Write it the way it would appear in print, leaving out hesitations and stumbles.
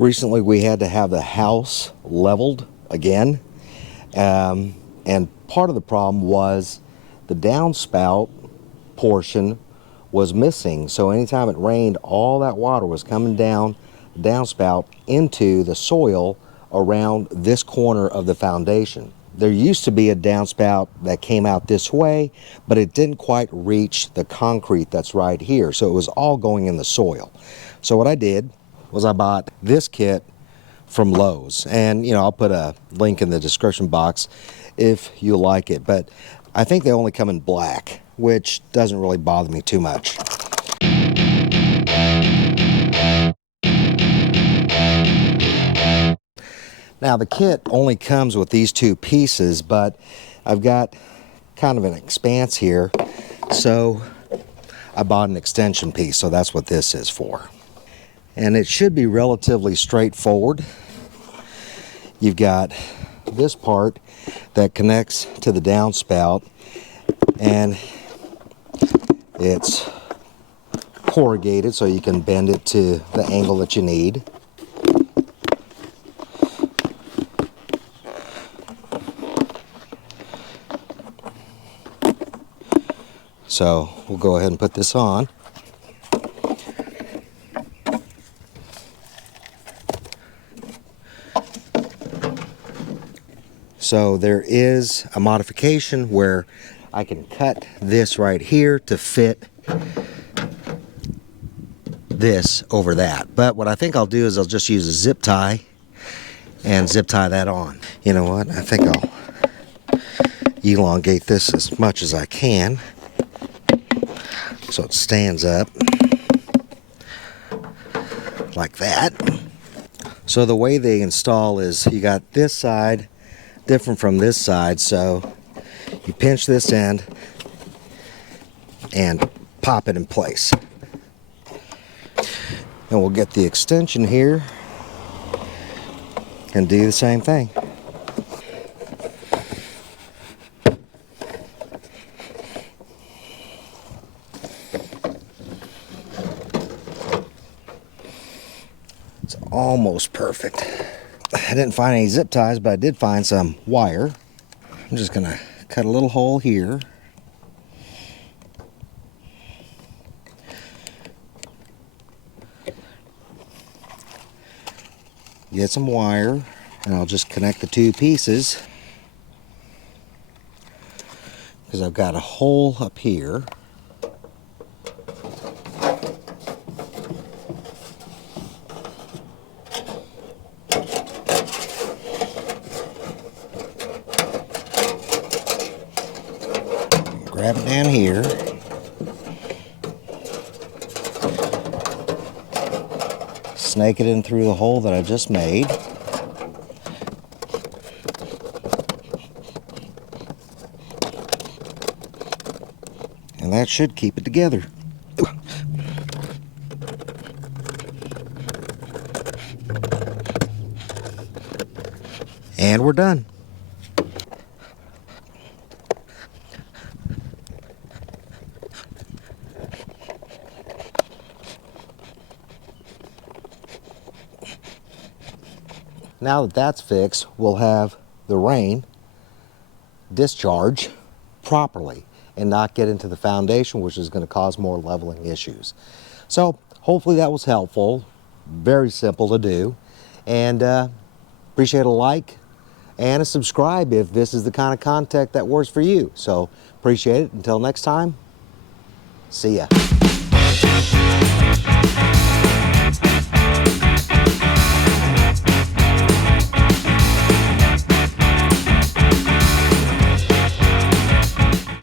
Recently we had to have the house leveled again, and part of the problem was the downspout portion was missing. So anytime it rained, all that water was coming down the downspout into the soil around this corner of the foundation. There used to be a downspout that came out this way, but it didn't quite reach the concrete that's right here, so it was all going in the soil. So what I did was I bought this kit from Lowe's, and I'll put a link in the description box if you like it, but I think they only come in black, which doesn't really bother me too much. Now the kit only comes with these two pieces, but I've got kind of an expanse here, so I bought an extension piece, so that's what this is for. And it should be relatively straightforward. You've got this part that connects to the downspout, and it's corrugated so you can bend it to the angle that you need. So we'll go ahead and put this on. So there is a modification where I can cut this right here to fit this over that. But what I think I'll do is I'll just use a zip tie and zip tie that on. You know what? I think I'll elongate this as much as I can so it stands up like that. So the way they install is you got this side different from this side, so you pinch this end and pop it in place. And we'll get the extension here and do the same thing. It's almost perfect. I didn't find any zip ties, but I did find some wire. I'm just gonna cut a little hole here. Get some wire, and I'll just connect the two pieces because I've got a hole up here. Grab it down here. Snake it in through the hole that I just made. And that should keep it together. And we're done. Now that that's fixed, we'll have the rain discharge properly and not get into the foundation, which is going to cause more leveling issues. So hopefully that was helpful. Very simple to do. And appreciate a like and a subscribe if this is the kind of content that works for you. So appreciate it. Until next time, see ya.